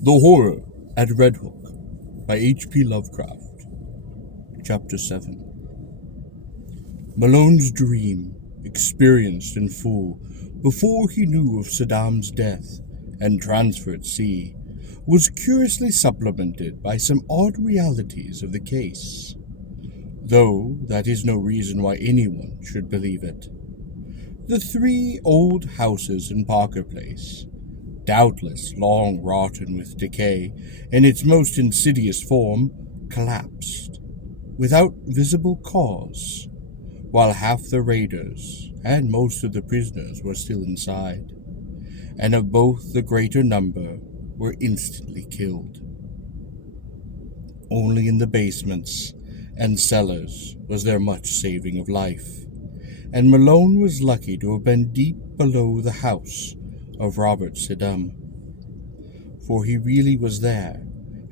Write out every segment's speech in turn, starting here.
The Horror at Red Hook by H.P. Lovecraft. Chapter 7. Malone's dream, experienced in full before he knew of Saddam's death and transfer at sea, was curiously supplemented by some odd realities of the case, though that is no reason why anyone should believe it. The 3 old houses in Parker Place, doubtless long rotten with decay in its most insidious form, collapsed without visible cause, while half the raiders and most of the prisoners were still inside, and of both the greater number were instantly killed. Only in the basements and cellars was there much saving of life, and Malone was lucky to have been deep below the house of Robert Saddam, for he really was there,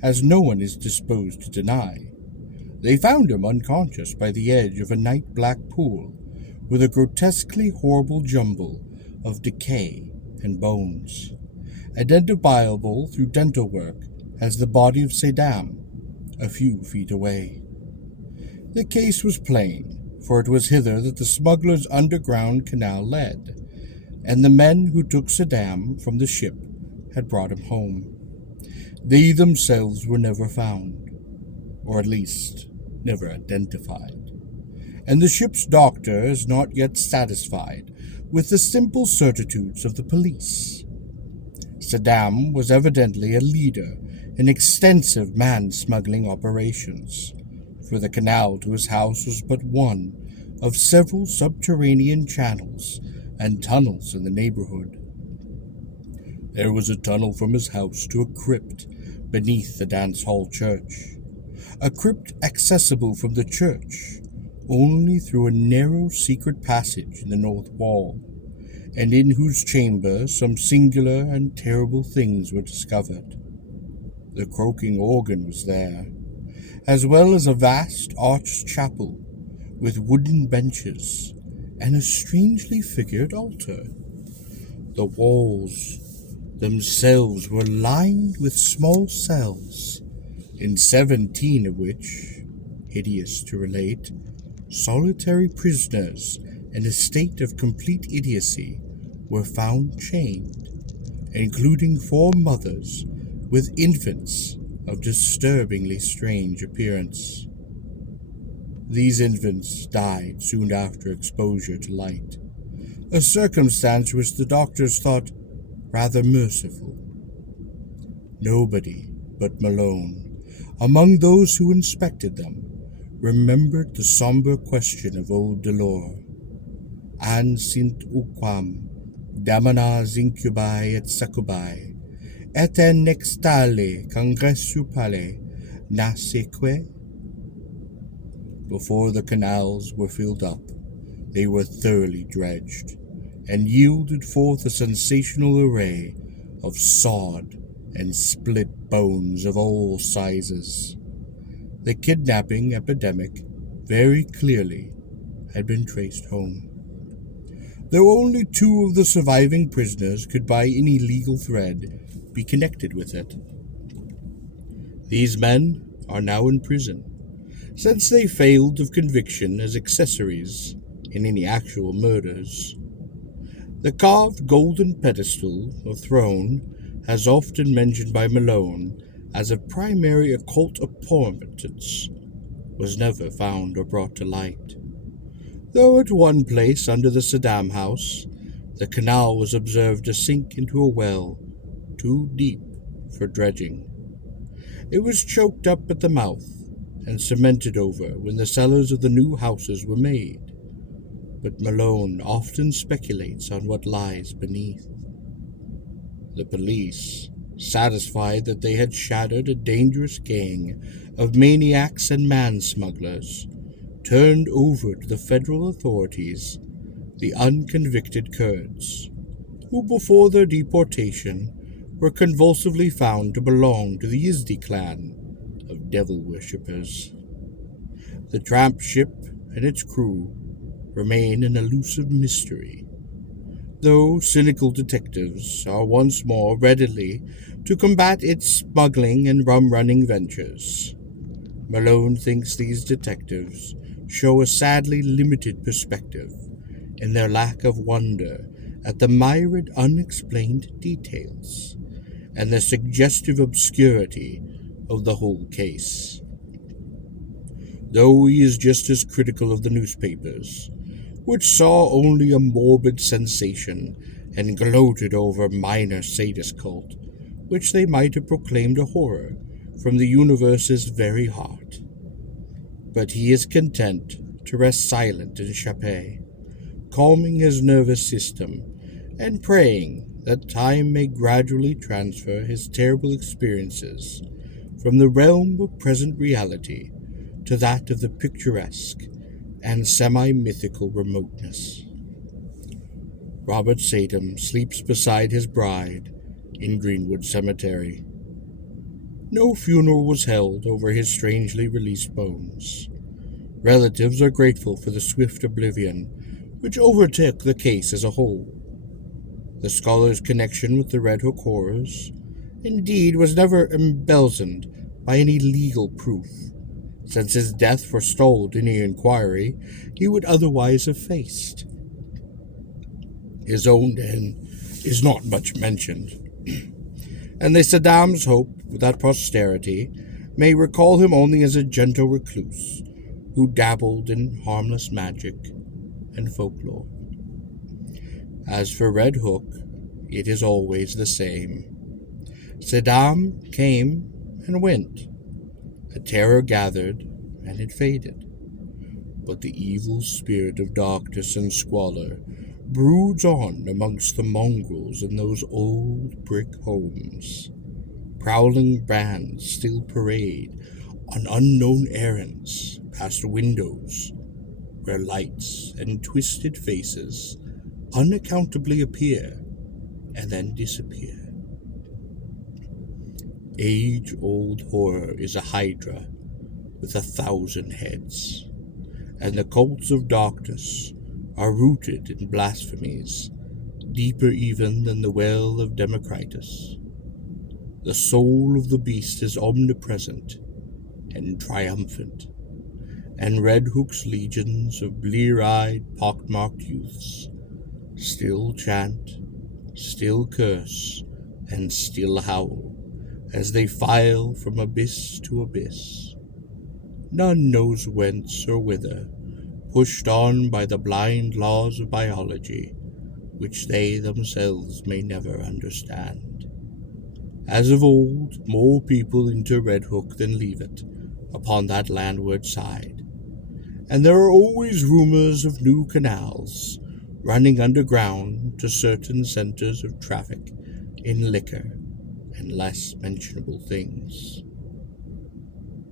as no one is disposed to deny. They found him unconscious by the edge of a night-black pool, with a grotesquely horrible jumble of decay and bones, identifiable through dental work as the body of Saddam, a few feet away. The case was plain, for it was hither that the smugglers' underground canal led, and the men who took Saddam from the ship had brought him home. They themselves were never found, or at least never identified, and the ship's doctor is not yet satisfied with the simple certitudes of the police. Saddam was evidently a leader in extensive man-smuggling operations, for the canal to his house was but one of several subterranean channels and tunnels in the neighborhood. There was a tunnel from his house to a crypt beneath the dance hall church, a crypt accessible from the church only through a narrow secret passage in the north wall, and in whose chamber some singular and terrible things were discovered. The croaking organ was there, as well as a vast arched chapel with wooden benches and a strangely figured altar. The walls themselves were lined with small cells, in 17 of which, hideous to relate, solitary prisoners in a state of complete idiocy were found chained, including 4 mothers with infants of disturbingly strange appearance. These infants died soon after exposure to light, a circumstance which the doctors thought rather merciful. Nobody but Malone, among those who inspected them, remembered the somber question of old Delore: An sint uquam damanas incubi et succubi, et en nextale congressu pale nasceque? Before the canals were filled up, they were thoroughly dredged, and yielded forth a sensational array of sawed and split bones of all sizes. The kidnapping epidemic very clearly had been traced home, though only 2 of the surviving prisoners could by any legal thread be connected with it. These men are now in prison, since they failed of conviction as accessories in any actual murders. The carved golden pedestal or throne, as often mentioned by Malone as of primary occult importance, was never found or brought to light, though at one place under the Saddam house the canal was observed to sink into a well too deep for dredging. It was choked up at the mouth and cemented over when the cellars of the new houses were made, but Malone often speculates on what lies beneath. The police, satisfied that they had shattered a dangerous gang of maniacs and man-smugglers, turned over to the federal authorities the unconvicted Kurds, who before their deportation were convulsively found to belong to the Yazdi clan of devil-worshippers. The tramp ship and its crew remain an elusive mystery, though cynical detectives are once more ready to combat its smuggling and rum-running ventures. Malone thinks these detectives show a sadly limited perspective in their lack of wonder at the myriad unexplained details and the suggestive obscurity of the whole case. Though he is just as critical of the newspapers, which saw only a morbid sensation and gloated over a minor sadist cult, which they might have proclaimed a horror from the universe's very heart. But he is content to rest silent in Chappé, calming his nervous system and praying that time may gradually transfer his terrible experiences from the realm of present reality to that of the picturesque and semi-mythical remoteness. Robert Sadum sleeps beside his bride in Greenwood Cemetery. No funeral was held over his strangely released bones. Relatives are grateful for the swift oblivion which overtook the case as a whole. The scholar's connection with the Red Hook horrors, indeed, was never emblazoned by any legal proof, since his death forestalled any inquiry he would otherwise have faced. His own end is not much mentioned, and the Saddam's hope that posterity may recall him only as a gentle recluse who dabbled in harmless magic and folklore. As for Red Hook, it is always the same. Saddam came and went. A terror gathered, and it faded. But the evil spirit of darkness and squalor broods on amongst the mongrels in those old brick homes. Prowling bands still parade on unknown errands past windows where lights and twisted faces unaccountably appear and then disappear. Age-old horror is a hydra with 1,000 heads, and the cults of darkness are rooted in blasphemies deeper even than the well of Democritus. The soul of the beast is omnipresent and triumphant, and Red Hook's legions of blear-eyed, pockmarked youths still chant, still curse, and still howl as they file from abyss to abyss. None knows whence or whither, pushed on by the blind laws of biology, which they themselves may never understand. As of old, more people enter Red Hook than leave it upon that landward side, and there are always rumors of new canals running underground to certain centers of traffic in liquor and less mentionable things.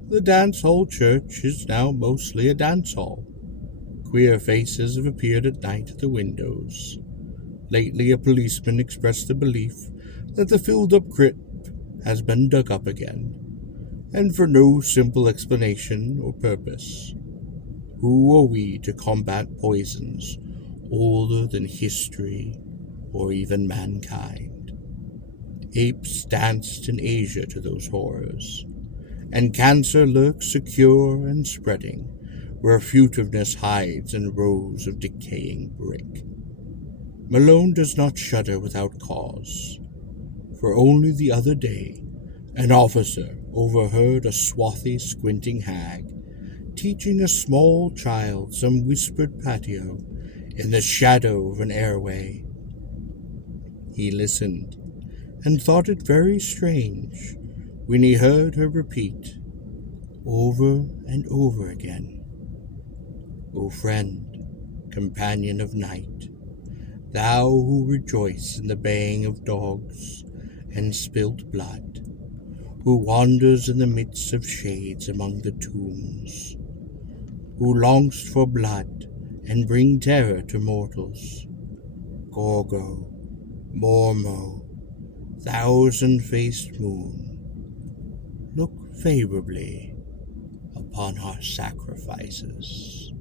The dance hall church is now mostly a dance hall. Queer faces have appeared at night at the windows. Lately a policeman expressed the belief that the filled-up crypt has been dug up again, and for no simple explanation or purpose. Who are we to combat poisons older than history or even mankind? Apes danced in Asia to those horrors, and cancer lurks secure and spreading where furtiveness hides in rows of decaying brick. Malone does not shudder without cause, for only the other day an officer overheard a swarthy, squinting hag teaching a small child some whispered patio in the shadow of an airway. He listened and thought it very strange when he heard her repeat over and over again, "O friend, companion of night, thou who rejoice in the baying of dogs and spilt blood, who wanders in the midst of shades among the tombs, who longst for blood and bring terror to mortals, Gorgo, Mormo, thousand-faced moon, look favorably upon our sacrifices."